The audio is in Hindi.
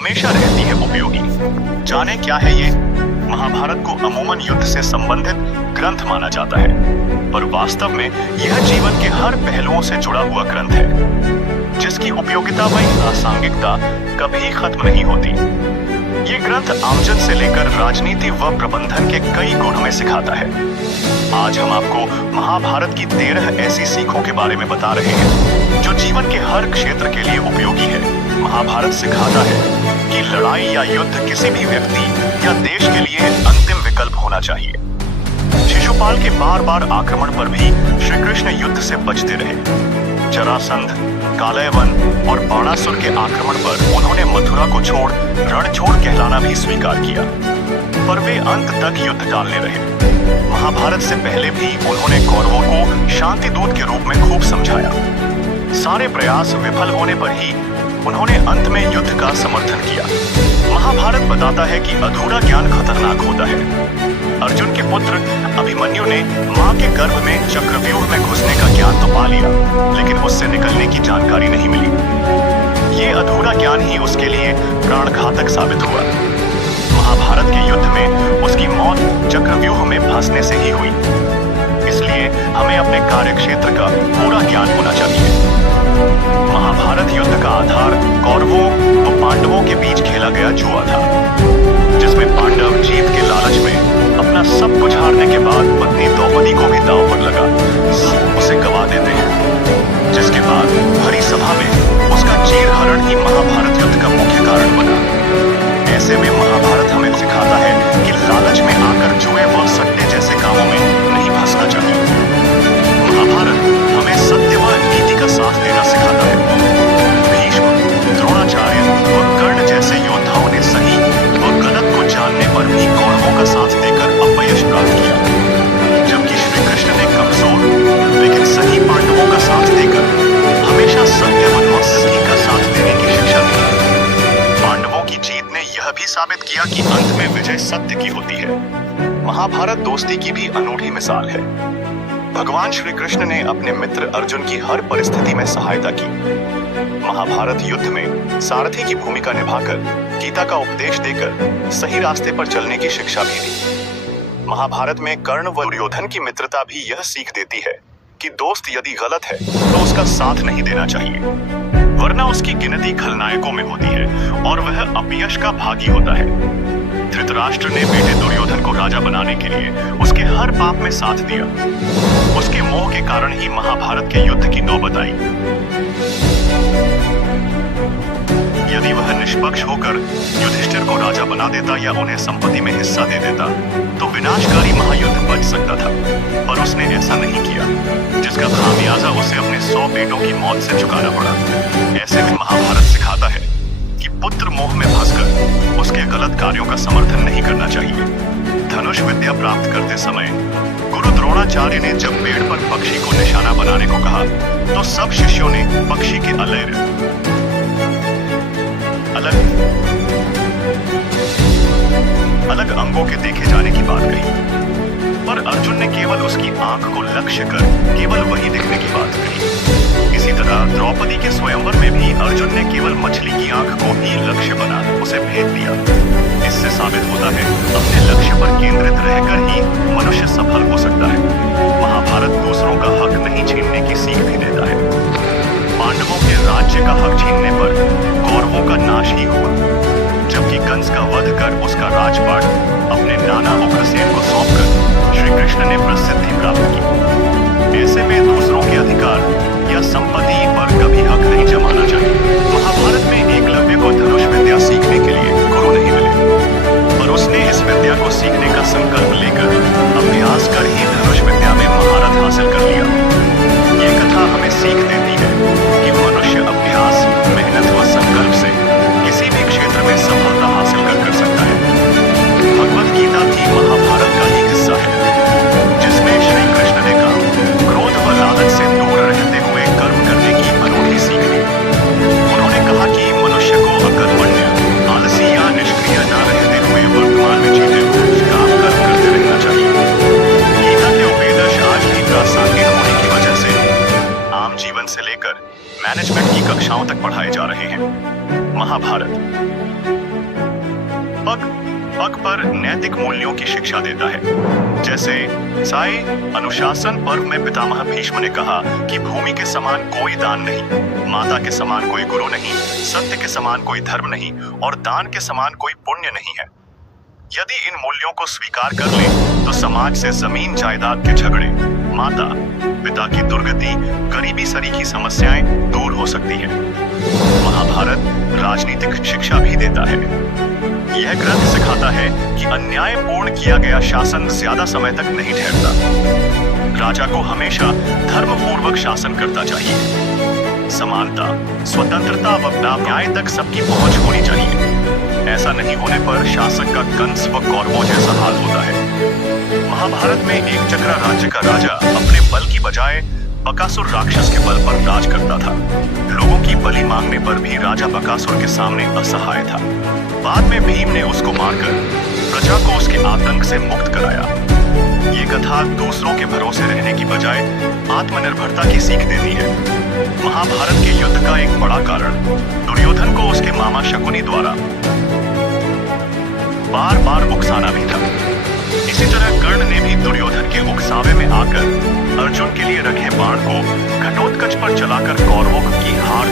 हमेशा रहती है उपयोगी। जाने क्या है ये? महाभारत को अमूमन युद्ध से संबंधित ग्रंथ माना जाता है, पर वास्तव में यह जीवन के हर पहलुओं से जुड़ा हुआ ग्रंथ है, जिसकी उपयोगिता व प्रासंगिकता कभी खत्म नहीं होती। ये ग्रंथ आमजन से लेकर राजनीति व प्रबंधन के कई गुण में सिखाता है। आज हम आपको महाभारत की 13 ऐसी सीखों के बारे में बता रहे हैं जो जीवन के हर क्षेत्र के लिए उपयोगी है। महाभारत सिखाता है कि लड़ाई या युद्ध किसी भी व्यक्ति या देश के लिए अंतिम विकल्प होना चाहिए। शिशुपाल के बार बार आक्रमण पर भी श्री कृष्ण युद्ध से बचते रहे। जरासंध, कालयवन और बाणासुर के आक्रमण पर उन्होंने मथुरा को छोड़ रणछोड़ कहलाना भी स्वीकार किया, पर वे अंत तक युद्ध टालने रहे। महाभारत से पहले भी उन्होंने कौरवों को शांति दूत के रूप में खूब समझाया। सारे प्रयास विफल होने पर ही उन्होंने अंत में युद्ध का समर्थन किया। महाभारत बताता है कि अधूरा ज्ञान खतरनाक होता है। अर्जुन के पुत्र अभिमन्यु ने मां के गर्भ में चक्रव्यूह में घुसने का ज्ञान तो पा लिया, लेकिन उससे निकलने की जानकारी नहीं मिली। ये अधूरा ज्ञान ही उसके लिए प्राणघातक साबित हुआ। महाभारत के युद्ध में उसकी मौत चक्रव्यूह में फंसने से ही हुई। इसलिए हमें अपने कार्य क्षेत्र का पूरा ज्ञान होना चाहिए। महाभारत युद्ध का आधार कौरवों व पांडवों के बीच खेला गया जुआ था, जिसमें पांडव जीत के लालच में अपना सब कुछ हारने के बाद पत्नी द्रौपदी को भी दांव पर लगा उसे गवा देते हैं, जिसके बाद हरी सभा में उसका चीरहरण ही महाभारत युद्ध का मुख्य कारण बना। ऐसे में महाभारत हमें सिखाता है कि लालच में आकर जुए व सट्टे जैसे कामों में नहीं फंसना चाहिए। महाभारत हमें सत्य व नीति का साथ देना सिखाता है। भीष्म, द्रोणाचार्य व कर्ण जैसे योद्धाओं ने सही व गलत को जानने पर भी कौरवों का साथ देकर अपयश प्राप्त किया, जबकि श्री कृष्ण ने कमजोर लेकिन सही पांडवों का साथ देकर हमेशा सत्य व नीति का साथ देने की शिक्षा दी। पांडवों की जीत ने यह भी साबित किया कि अंत में विजय सत्य की होती है। महाभारत दोस्ती की भी अनूठी मिसाल है। भगवान श्री कृष्ण ने अपने मित्र अर्जुन की हर परिस्थिति में सहायता की। महाभारत युद्ध में सारथी की भूमिका निभाकर गीता का उपदेश देकर सही रास्ते पर चलने की शिक्षा भी दी। महाभारत में कर्ण व दुर्योधन की मित्रता भी यह सीख देती है कि दोस्त यदि गलत है तो उसका साथ नहीं देना चाहिए, वरना उसकी गिनती खलनायकों में होती है और वह अपयश का भागी होता है। धृतराष्ट्र ने बेटे दुर्योधन को राजा बनाने के लिए उसके हर पाप में साथ दिया। उसके मोह के कारण ही महाभारत के युद्ध की नौबत आई। यदि वह निष्पक्ष होकर युधिष्ठिर को राजा बना देता या उन्हें संपत्ति में हिस्सा दे देता तो विनाशकारी महायुद्ध बच सकता था, पर उसने ऐसा नहीं किया, जिसका खामियाजा उसे अपने 100 बेटों की मौत से चुकाना पड़ा। ऐसे में महाभारत सिखाता है कि पुत्र मोह में फंसकर उसके गलत कार्यों का समर्थन नहीं करना चाहिए। धनुष विद्या प्राप्त करते समय गुरु द्रोणाचार्य ने जब पेड़ पर पक्षी को निशाना बनाने को कहा तो सब शिष्यों ने पक्षी के अलग अंगों के देखे जाने की बात कही, पर अर्जुन ने केवल उसकी आंख को लक्ष्य कर केवल वही देखने की बात कही। इसी तरह द्रौपदी के स्वयंवर में भी अर्जुन ने केवल मछली की आंख को ही लक्ष्य बना उसे भेद दिया। इससे साबित होता है अपने लक्ष्य पर केंद्रित रहकर ही मनुष्य सफल हो सकता है। महाभारत दूसरों का हक नहीं छीनने की सीख भी देता है। पांडवों के राज्य का हक छीनने पर कौरवों का नाश ही हुआ, जबकि कंस का वध कर उसका राजपाट अपने नाना उग्रसेन को सौंपकर श्री कृष्ण ने प्रसिद्धि प्राप्त की। ऐसे में दूसरों के अधिकार या संपत्ति पर कभी हक नहीं जमाना चाहिए। महाभारत में एकलव्य को धनुष विद्या सीखने के लिए गुरु नहीं मिले, पर उसने इस विद्या को सीखने का संकल्प लेकर अभ्यास कर ही धनुष विद्या में महारत हासिल कर लिया। ये कथा हमें सीख देती है कि मनुष्य अभ्यास, मेहनत व संकल्प से किसी भी क्षेत्र में सफलता हासिल कर सकता है। भगवत गीता भी महाभारत का ही हिस्सा है, जिसमें श्री कृष्ण ने कहा, क्रोध व लालच से दूर रहते हुए कर्म करने की अनूठी सीख दी। उन्होंने कहा कि मनुष्य को अकर्मण्य, आलसी या निष्क्रिय न रहते हुए वर्तमान में जीते हुए काम कर्म करते रहना चाहिए। गीता के उपदेश आज भी प्रासंगिक होने की वजह से आम जीवन से लेकर मैनेजमेंट की कक्षाओं तक पढ़ाए जा रहे हैं। महाभारत पग पग पर नैतिक मूल्यों की शिक्षा देता है। जैसे साई अनुशासन पर्व में पितामह भीष्म ने कहा कि भूमि के समान कोई दान नहीं, माता के समान कोई गुरु नहीं, सत्य के समान कोई धर्म नहीं और दान के समान कोई पुण्य नहीं है। यदि इन मूल्यों को स्वीकार कर ले तो समाज से जमीन जायदाद के झगड़े, माता पिता की दुर्गति, गरीबी सरीखी समस्याएं दूर हो सकती है। महाभारत राजनीतिक शिक्षा भी देता है। यह ग्रंथ सिखाता है कि अन्यायपूर्ण किया गया शासन ज्यादा समय तक नहीं ठहरता। राजा को हमेशा धर्मपूर्वक शासन करना चाहिए। समानता, स्वतंत्रता व न्याय तक सबकी पहुंच होनी चाहिए। ऐसा नहीं होने पर शासक का कंस व कौरवों जैसा हाल होता है। महाभारत में एक चक्रा राज्य का राजा अपने बल की बजाय बकासुर राक्षस के बल पर राज करता था। लोगों की बलि मांगने पर भी राजा बकासुर के सामने असहाय था। बाद में भीम ने उसको मारकर प्रजा को उसके आतंक से मुक्त कराया। ये कथा दूसरों के भरोसे रहने की बजाय आत्मनिर्भरता की सीख देती है। महाभारत के युद्ध का एक बड़ा कारण दुर्योधन को उसके मामा शकुनी द्वारा बार बार उकसाना भी था। इसी तरह कर्ण ने भी दुर्योधन के उकसावे में आकर अर्जुन के लिए रखे बाण को घटोत्कच पर चलाकर कौरवों की हार